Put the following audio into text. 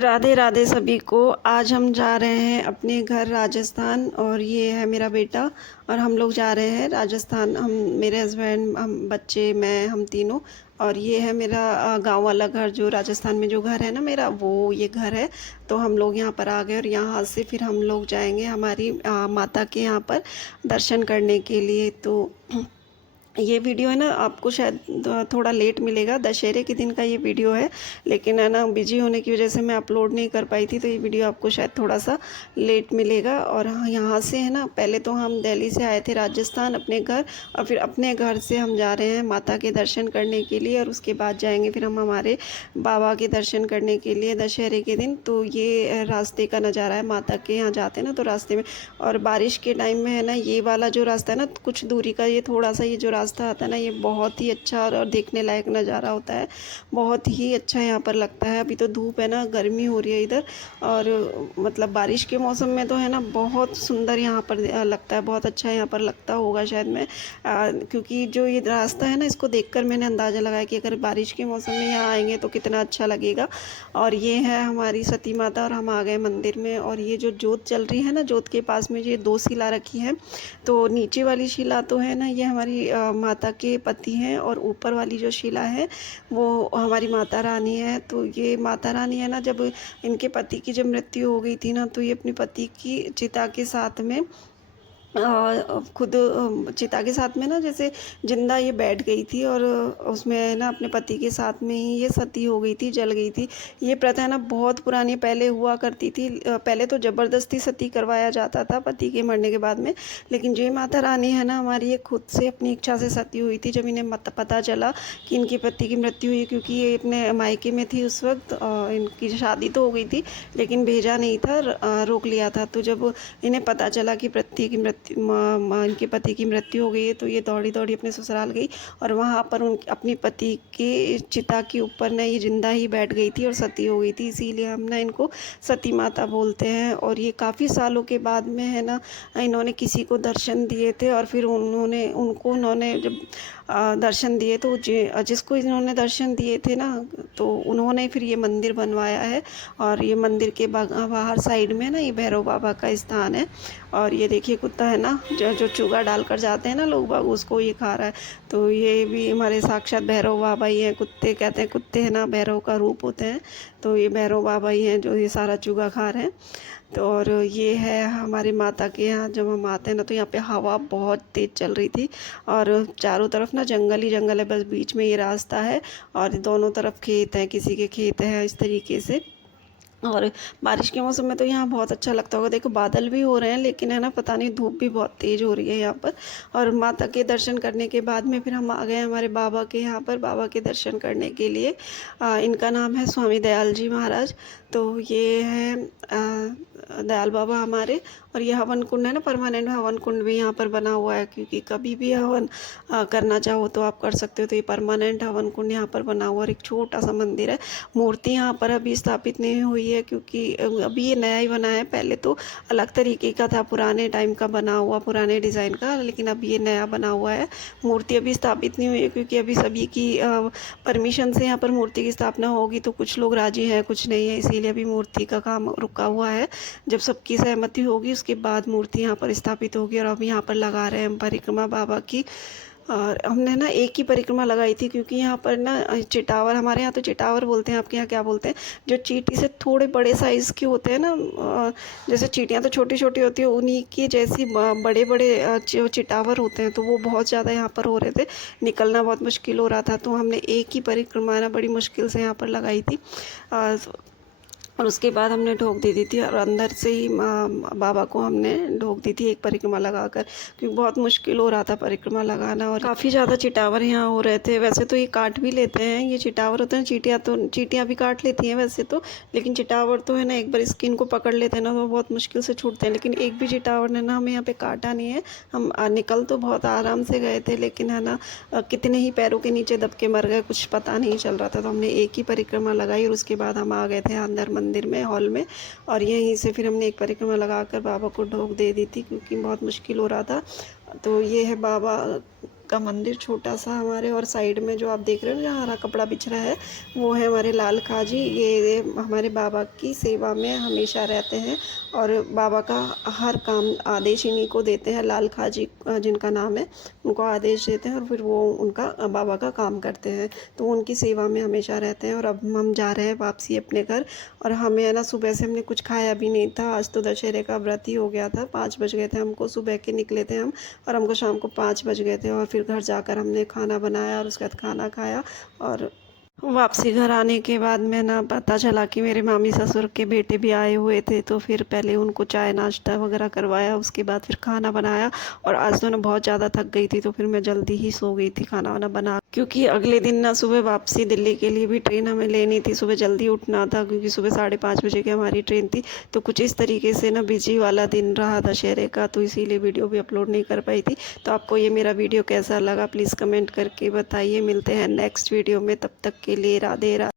राधे राधे सभी को। आज हम जा रहे हैं अपने घर राजस्थान और ये है मेरा बेटा और हम लोग जा रहे हैं राजस्थान। हम मेरे हस्बैंड, हम बच्चे, मैं, हम तीनों। और ये है मेरा गांव वाला घर, जो राजस्थान में जो घर है ना मेरा, वो ये घर है। तो हम लोग यहाँ पर आ गए और यहाँ से फिर हम लोग जाएंगे हमारी माता के यहाँ पर दर्शन करने के लिए। तो ये वीडियो है ना, आपको शायद थोड़ा लेट मिलेगा। दशहरे के दिन का ये वीडियो है, लेकिन है ना बिजी होने की वजह से मैं अपलोड नहीं कर पाई थी, तो ये वीडियो आपको शायद थोड़ा सा लेट मिलेगा। और हाँ, यहाँ से है ना, पहले तो हम दिल्ली से आए थे राजस्थान अपने घर, और फिर अपने घर से हम जा रहे हैं माता के दर्शन करने के लिए, और उसके बाद जाएंगे फिर हम हमारे बाबा के दर्शन करने के लिए दशहरे के दिन। तो ये रास्ते का नज़ारा है, माता के यहाँ जाते हैं ना तो रास्ते में, और बारिश के टाइम में है ना, ये वाला जो रास्ता है ना, कुछ दूरी का ये थोड़ा सा ये जो रास्ता आता है ना, ये बहुत ही अच्छा और देखने लायक नज़ारा होता है। बहुत ही अच्छा यहाँ पर लगता है। अभी तो धूप है ना, गर्मी हो रही है इधर, और मतलब बारिश के मौसम में तो है ना बहुत सुंदर यहाँ पर लगता है, बहुत अच्छा यहाँ पर लगता होगा शायद। मैं क्योंकि जो ये रास्ता है ना, इसको देखकर मैंने अंदाज़ा लगाया कि अगर बारिश के मौसम में यहाँ आएंगे तो कितना अच्छा लगेगा। और ये है हमारी सती माता, और हम आ गए मंदिर में। और ये जो जोत चल रही है ना, जोत के पास में ये दो शिला रखी है। तो नीचे वाली शिला तो है ना, ये हमारी माता के पति हैं, और ऊपर वाली जो शिला है वो हमारी माता रानी है। तो ये माता रानी है ना, जब इनके पति की जब मृत्यु हो गई थी ना, तो ये अपने पति की चिता के साथ में खुद चिता के साथ में ना, जैसे जिंदा ये बैठ गई थी, और उसमें ना अपने पति के साथ में ही ये सती हो गई थी, जल गई थी। ये प्रथा है ना बहुत पुरानी पहले हुआ करती थी। पहले तो ज़बरदस्ती सती करवाया जाता था पति के मरने के बाद में, लेकिन जो माता रानी है ना हमारी, ये खुद से अपनी इच्छा से सती हुई थी। जब इन्हें पता चला कि इनके पति की मृत्यु हुई, क्योंकि ये अपने मायके में थी उस वक्त, इनकी शादी तो हो गई थी लेकिन भेजा नहीं था, रोक लिया था। तो जब इन्हें पता चला कि इनके पति की मृत्यु हो गई है, तो ये दौड़ी दौड़ी अपने ससुराल गई, और वहाँ पर अपनी पति के चिता के ऊपर ना ये जिंदा ही बैठ गई थी और सती हो गई थी। इसीलिए हम ना इनको सती माता बोलते हैं। और ये काफ़ी सालों के बाद में है ना, इन्होंने किसी को दर्शन दिए थे, और फिर उन्होंने जब दर्शन दिए, तो जिसको इन्होंने दर्शन दिए थे ना, तो उन्होंने फिर ये मंदिर बनवाया है। और ये मंदिर के बाहर साइड में ना, ये भैरव बाबा का स्थान है। और ये देखिए कुत्ता है ना, जो चूगा डालकर जाते हैं ना लोग बाग, उसको ये खा रहा है। तो ये भी हमारे साक्षात भैरव बाबा ही हैं। कुत्ते कहते हैं, कुत्ते हैं ना भैरव का रूप होते हैं, तो ये भैरव बाबा ही हैं जो ये सारा चूगा खा रहे हैं। तो और ये है हमारी माता के यहाँ, जब हम आते हैं ना, तो यहाँ पे हवा बहुत तेज़ चल रही थी, और चारों तरफ ना जंगल ही जंगल है, बस बीच में ये रास्ता है, और दोनों तरफ खेत हैं, किसी के खेत हैं, इस तरीके से। और बारिश के मौसम में तो यहाँ बहुत अच्छा लगता होगा। देखो बादल भी हो रहे हैं, लेकिन है ना पता नहीं, धूप भी बहुत तेज़ हो रही है यहाँ पर। और माता के दर्शन करने के बाद में फिर हम आ गए हमारे बाबा के यहाँ पर, बाबा के दर्शन करने के लिए। इनका नाम है स्वामी दयाल जी महाराज। तो ये है दयाल बाबा हमारे। और ये हवन कुंड है ना, परमानेंट हवन कुंड भी यहाँ पर बना हुआ है, क्योंकि कभी भी हवन करना चाहो तो आप कर सकते हो। तो ये परमानेंट हवन कुंड यहाँ पर बना हुआ, और एक छोटा सा मंदिर है। मूर्ति यहाँ पर अभी स्थापित नहीं हुई है, क्योंकि अभी ये नया ही बना है। पहले तो अलग तरीके का था, पुराने टाइम का बना हुआ, पुराने डिज़ाइन का, लेकिन अभी ये नया बना हुआ है। मूर्ति अभी स्थापित नहीं हुई है, क्योंकि अभी सभी की परमिशन से यहाँ पर मूर्ति की स्थापना होगी। तो कुछ लोग राजी हैं, कुछ नहीं है, इसीलिए अभी मूर्ति का काम रुका हुआ है। जब सबकी सहमति होगी उसके बाद मूर्ति यहाँ पर स्थापित होगी। और अब यहाँ पर लगा रहे हैं हम परिक्रमा बाबा की। और हमने ना एक ही परिक्रमा लगाई थी, क्योंकि यहाँ पर ना चिटावर, हमारे यहाँ तो चिटावर बोलते हैं, आपके यहाँ क्या बोलते हैं, जो चींटी से थोड़े बड़े साइज़ के होते हैं ना, जैसे चींटियाँ तो छोटी छोटी होती है, उन्हीं की जैसी बड़े बड़े चिटावर होते हैं। तो वो बहुत ज़्यादा यहाँ पर हो रहे थे, निकलना बहुत मुश्किल हो रहा था। तो हमने एक ही परिक्रमा ना बड़ी मुश्किल से यहाँ पर लगाई थी। और उसके बाद हमने ढोक दे दी थी, और अंदर से ही बाबा को हमने ढोक दी थी एक परिक्रमा लगाकर, क्योंकि बहुत मुश्किल हो रहा था परिक्रमा लगाना। और काफ़ी ज़्यादा चिटावर यहाँ हो रहे थे। वैसे तो ये काट भी लेते हैं, ये चिटावर होते हैं, चींटियाँ भी काट लेती हैं वैसे तो, लेकिन चिटावर तो है ना, एक बार स्किन को पकड़ लेते हैं ना, तो बहुत मुश्किल से छूटते हैं। लेकिन एक भी चिटावर ने ना हमें यहाँ पर काटा नहीं है। हम निकल तो बहुत आराम से गए थे, लेकिन है ना कितने ही पैरों के नीचे दब के मर गए, कुछ पता नहीं चल रहा था। तो हमने एक ही परिक्रमा लगाई, और उसके बाद हम आ गए थे अंदर मंदिर में, हॉल में। और यहीं से फिर हमने एक परिक्रमा लगाकर बाबा को ढोक दे दी थी, क्योंकि बहुत मुश्किल हो रहा था। तो ये है बाबा का मंदिर छोटा सा हमारे, और साइड में जो आप देख रहे हो जहाँ हरा कपड़ा बिछ रहा है वो है हमारे लाल खाजी। ये हमारे बाबा की सेवा में हमेशा रहते हैं और बाबा का हर काम आदेश इन्हीं को देते हैं। लाल खाजी जिनका नाम है उनको आदेश देते हैं और फिर वो उनका बाबा का काम करते हैं, तो वो उनकी सेवा में हमेशा रहते हैं। और अब हम जा रहे हैं वापसी अपने घर। और हमें है ना सुबह से हमने कुछ खाया भी नहीं था, आज तो दशहरे का व्रत ही हो गया था। 5 बज गए थे हमको, सुबह के निकले थे हम और हमको शाम को 5 बज गए थे। और फिर घर जाकर हमने खाना बनाया और उसके बाद खाना खाया। और वापसी घर आने के बाद में ना पता चला कि मेरे मामी ससुर के बेटे भी आए हुए थे, तो फिर पहले उनको चाय नाश्ता वगैरह करवाया, उसके बाद फिर खाना बनाया। और आज तो ना बहुत ज़्यादा थक गई थी, तो फिर मैं जल्दी ही सो गई थी खाना वाना बना, क्योंकि अगले दिन ना सुबह वापसी दिल्ली के लिए भी ट्रेन हमें लेनी थी। सुबह जल्दी उठना था क्योंकि सुबह 5:30 बजे की हमारी ट्रेन थी। तो कुछ इस तरीके से ना बिजी वाला दिन रहा दशहरे का, तो इसीलिए वीडियो भी अपलोड नहीं कर पाई थी। तो आपको ये मेरा वीडियो कैसा लगा प्लीज़ कमेंट करके बताइए। मिलते हैं नेक्स्ट वीडियो में, तब तक के लिए राधे राधे।